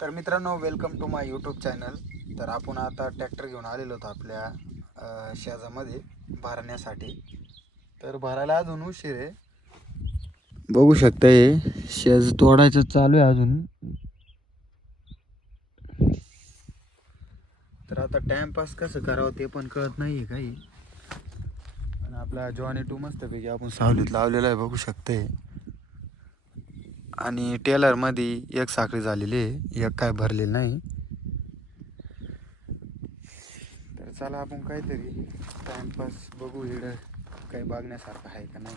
तर मित्रांनो, welcome to my YouTube channel. तर आपण आता ट्रॅक्टर घेऊन आलेलो होतो आपल्या शेजामध्ये भरण्यासाठी. तर भरायला अजून उशीर आहे, बघू शकताय. शेज तोडायचं चालू आहे अजून. तर आता टाइमपास कसं करावं ते पण कळत नाही काही. आणि आपला जॉनी टू मस्तपैकी आपण सावलीत लावलेला आहे, बघू शकताय. आणि टेलर मध्ये एक साखळी झालेली आहे, एक काय भरलेली नाही. तर चला आपण काहीतरी टाइमपास बघू, इकडं काही बघण्यासारखं आहे का नाही.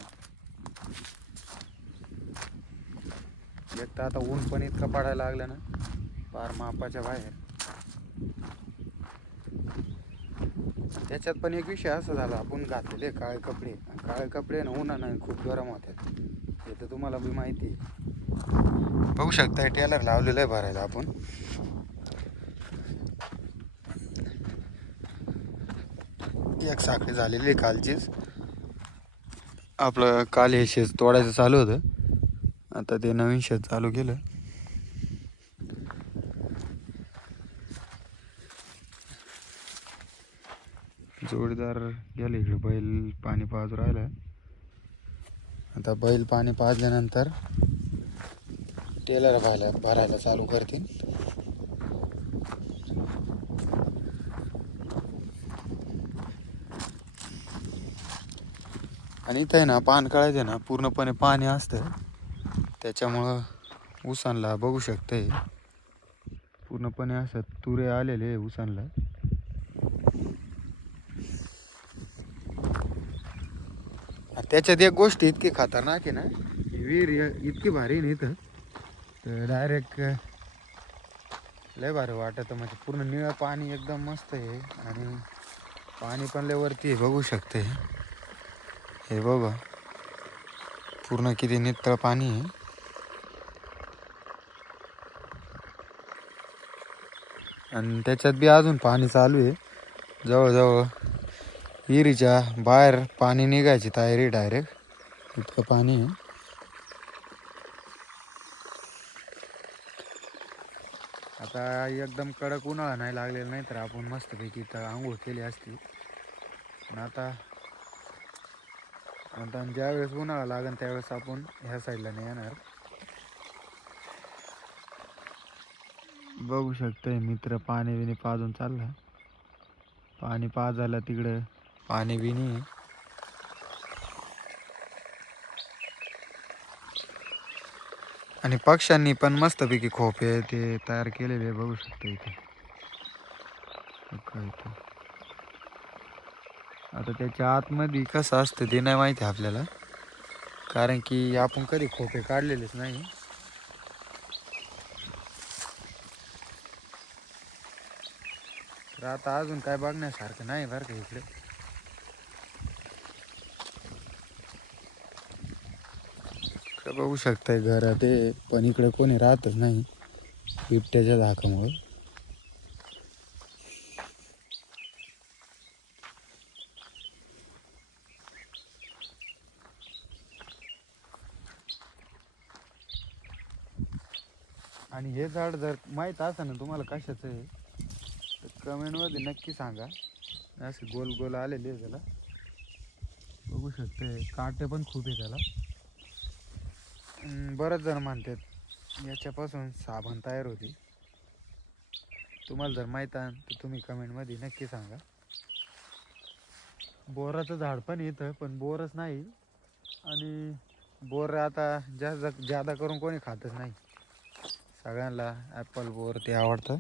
एक तर आता ऊन पण इतकं पडायला लागलं ना, फार मापाच्या बाहेर. त्याच्यात पण एक विषय असा झाला, आपण घातलेले काळे कपडे ना उन्हानं खूप गरम होतात, हे तर तुम्हाला बी माहिती आहे. बघू शकता टेलर लावलेलं आहे भरायला आपण. एक साखळी झालेली आहे कालचीच. आपलं काल हे शेत तोडायचं चालू होतं, आता ते नवीन शेत चालू केलं. जोडीदार गेले इकडे, बैल पाणी पाजू राहिला. आता बैल पाणी पाजल्यानंतर टेलर भरायला चालू करतील. आणि इथं आहे ना, पान कळायचं ना पूर्णपणे पाणी असतं, त्याच्यामुळं उसानला बघू शकते पूर्णपणे असं तुरे आलेले उसानला. त्याच्यात एक गोष्ट इतकी खतरनाक आहे ना, विहीर इतकी भारी नाही तर डायरेक्ट लय भारी वाटत. म्हणजे पूर्ण निळं पाणी एकदम मस्त आहे, आणि पाणी पण लय वरती आहे, बघू शकते. हे बघा पूर्ण किती नितळ पाणी आहे. आणि त्याच्यात बी अजून पाणी चालू आहे. जवळजवळ विहिरीच्या बाहेर पाणी निघायची तयारी डायरेक्ट, इतकं पाणी आहे. आता एकदम कडक उन्हाळा नाही लागलेला, नाही तर आपण मस्तपैकी इथं आंघोळ केली असती. पण आता ज्यावेळेस उन्हाळा लागेल त्यावेळेस आपण ह्या साईडला नाही येणार. बघू शकतोय मित्र, पाणी बिणी पाजून चालला. पाणी पाजायला तिकडे पाणी बिनी. आणि पक्ष्यांनी पण मस्तपैकी खोपे ते तयार केलेले बघू शकतो इथे. आता त्याच्या आतमध्ये कसं असतं ते नाही माहिती आपल्याला, कारण की आपण कधी खोपे काढलेलेच नाही. तर आता अजून काय बघण्यासारखं नाही बरं का इकडे. बघू शकताय घर ते, पण इकडे कोणी राहतच नाही बिबट्याच्या धाकामुळे. आणि हे झाड जर माहीत असेल ना तुम्हाला कशाचं आहे, तर कमेंटमध्ये नक्की सांगा. असे गोल गोल आलेले आहे त्याला, बघू शकते. काटे पण खूप आहे त्याला. बरेच जण म्हणतात याच्यापासून साबण तयार होते. तुम्हाला जर माहीत आहे तर तुम्ही कमेंटमध्ये नक्की सांगा. बोराचं झाड पण येतं, पण बोरच नाही. आणि बोर आता जादा करून कोणी खातच नाही, सगळ्यांना ॲपल बोर ते आवडतं.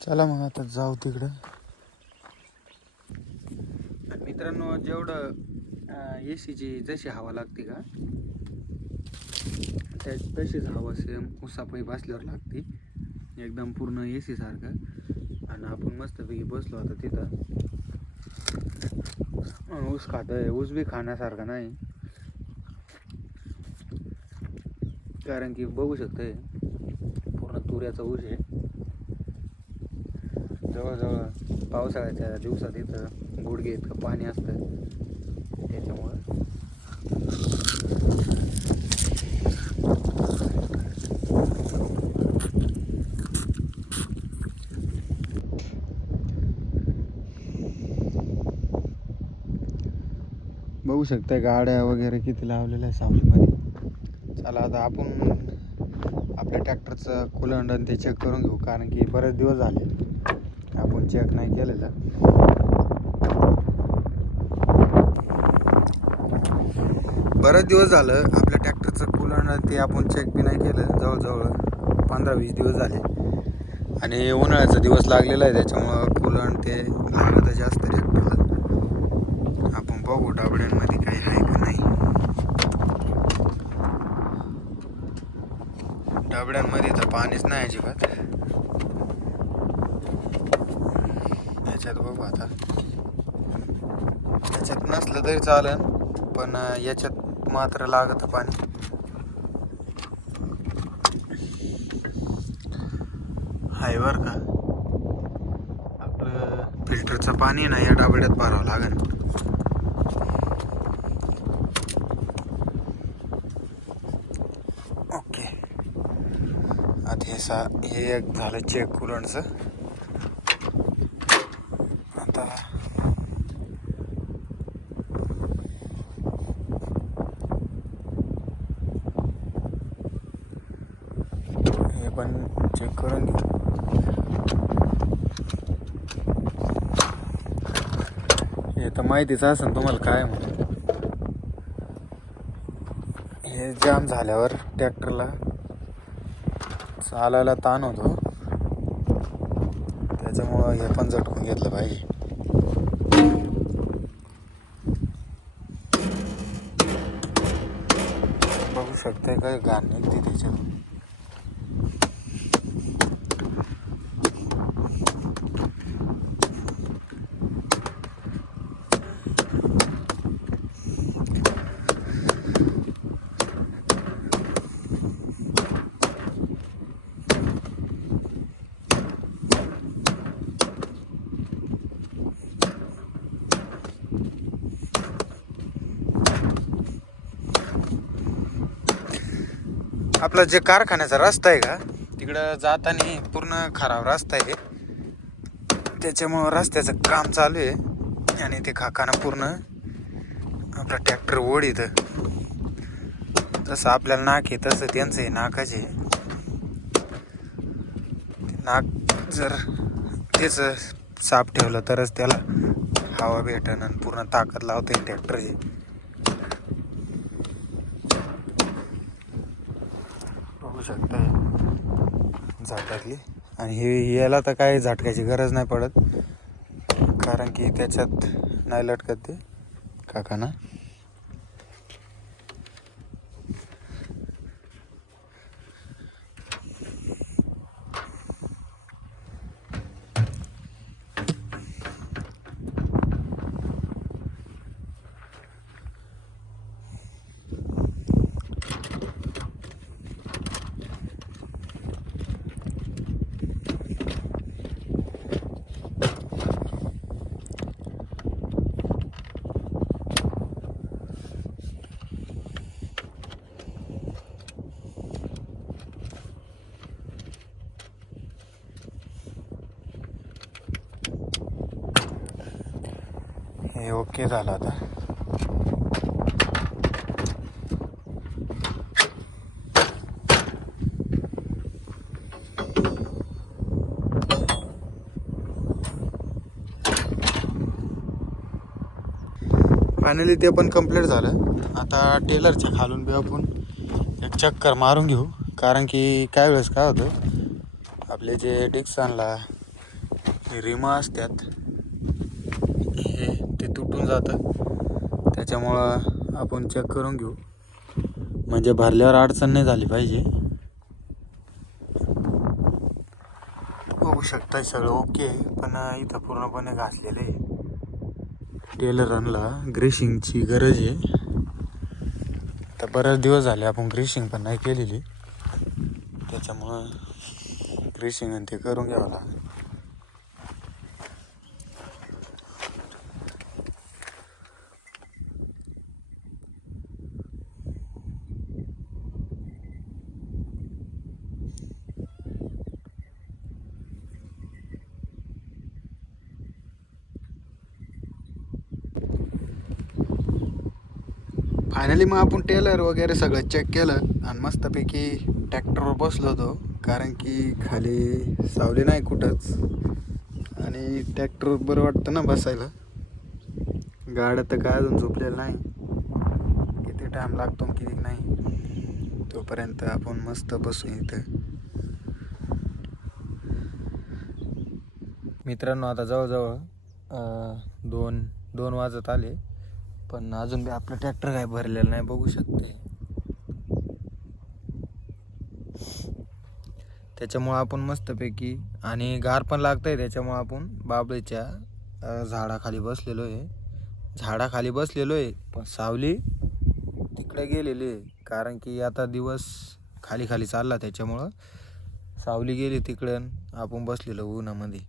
चला मग आता जाऊ तिकडं. मित्रांनो, जेवढं एसीची जशी हवा लागते का, त्या तशीच हवा सेम उसापायी बसल्यावर लागते, एकदम पूर्ण एसी सारखं. आणि आपण मस्तपैकी बसलो आता तिथं. ऊस खातोय, ऊस बी खाण्यासारखा नाही, कारण की बघू शकतोय पूर्ण तुऱ्याचा ऊस आहे. जवळजवळ पावसाळ्याच्या दिवसात इथं गुडघे इतकं पाणी असतं, त्याच्यामुळं बघू शकता गाड्या वगैरे किती लावलेल्या आहे सावलीमध्ये. चला आता आपण आपल्या ट्रॅक्टरचं कुलंड आणि ते चेक करून घेऊ, कारण की बरेच दिवस झाले आपण चेक नाही केलेलं. बरेच दिवस झालं आपल्या ट्रॅक्टरचं कुलंड ते आपण चेक बी नाही केलं, जवळजवळ 15-20 दिवस झाले. आणि उन्हाळ्याचा दिवस लागलेला आहे, त्याच्यामुळं कुलंड ते लागत जास्त ट्रॅक्टरला. आपण बघू डाबड्यांमध्ये काही आहे का नाही. डाबड्यांमध्ये तर पाणीच नाही अजिबात. याच्यात बघू आता, याच्यात नसलं तरी चालेल, पण याच्यात मात्र लागत पाणी. हाय बर का, आपलं फिल्टरचं पाणी ना या डाबड्यात भरावं लागेल. ओके, आता हे एक झालं चेक कुलंडचं. आता हे पण चेक करून घेऊ. हे तर माहितीच असेल तुम्हाला काय म्हणून. हे जाम झाल्यावर ट्रॅक्टरला चालायला ताण होतो, त्याच्यामुळं हे पण झटकून घेतलं पाहिजे. बघू शकते काय घाण निघते त्याच्यात. आपला जे कारखान्याचा रस्ता आहे का, तिकडं जाताना पूर्ण खराब रस्ता आहे, त्याच्यामुळं रस्त्याचं काम चालू आहे. आणि ते कारखाना पूर्ण आपला ट्रॅक्टर ओढीत. जसं आपल्याला नाक आहे तसं त्यांचं आहे नाकाचे. नाक जर तेच साफ ठेवलं तरच त्याला हवा भेटन आणि पूर्ण ताकद लावते ट्रॅक्टरची. बघू शकता झाटातली. आणि हे याला तर काही झटकायची गरज नाही पडत, कारण की त्याच्यात नाही लटकत ते कारखाना. हे ओके झालं आता. फायनली ते पण कंप्लीट झालं. आता टेलरच्या खालून बी आपण एक चक्कर मारून घेऊ, कारण की काय वेळेस काय होतं, आपले जे डिक्सनला रिमा असतात हे ते तुटून जातं, त्याच्यामुळं आपण चेक करून घेऊ, म्हणजे भरल्यावर अडचण नाही झाली पाहिजे. बघू शकता सगळं ओके, पण इथं पूर्णपणे घासलेलं आहे. टेलरांना ग्रेशिंगची गरज आहे. तर बरेच दिवस झाले आपण ग्रेशिंग पण नाही केलेली, त्याच्यामुळं ग्रेशिंग आणि ते करून घ्यावं लागेल. फायनली मग आपण टेलर वगैरे सगळं चेक केलं आणि मस्तपैकी ट्रॅक्टरवर बसलो होतो, कारण की खाली सावली नाही कुठंच आणि ट्रॅक्टरवर बरं वाटतं ना बसायला. गाड्या तर काय अजून झोपलेलं नाही, किती टाईम लागतो आणि किती नाही, तोपर्यंत आपण मस्त बसू इथं. मित्रांनो आता जवळजवळ 2 वाजत आले, पण अजून बी आपलं ट्रॅक्टर काय भरलेलं नाही, बघू शकते. त्याच्यामुळं आपण मस्तपैकी आणि गार पण लागतंय, त्याच्यामुळं आपण बाबळीच्या झाडाखाली बसलेलो आहे. झाडाखाली बसलेलो आहे पण सावली तिकडे गेलेली आहे, कारण की आता दिवस खाली खाली चालला, त्याच्यामुळं सावली गेली तिकडं, आपण बसलेलो उन्हामध्ये.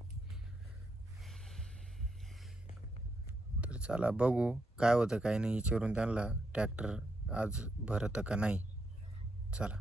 तर चला बघू काय होतं काय नाही, विचारून त्यांना ट्रॅक्टर आज भरतं का नाही. चला.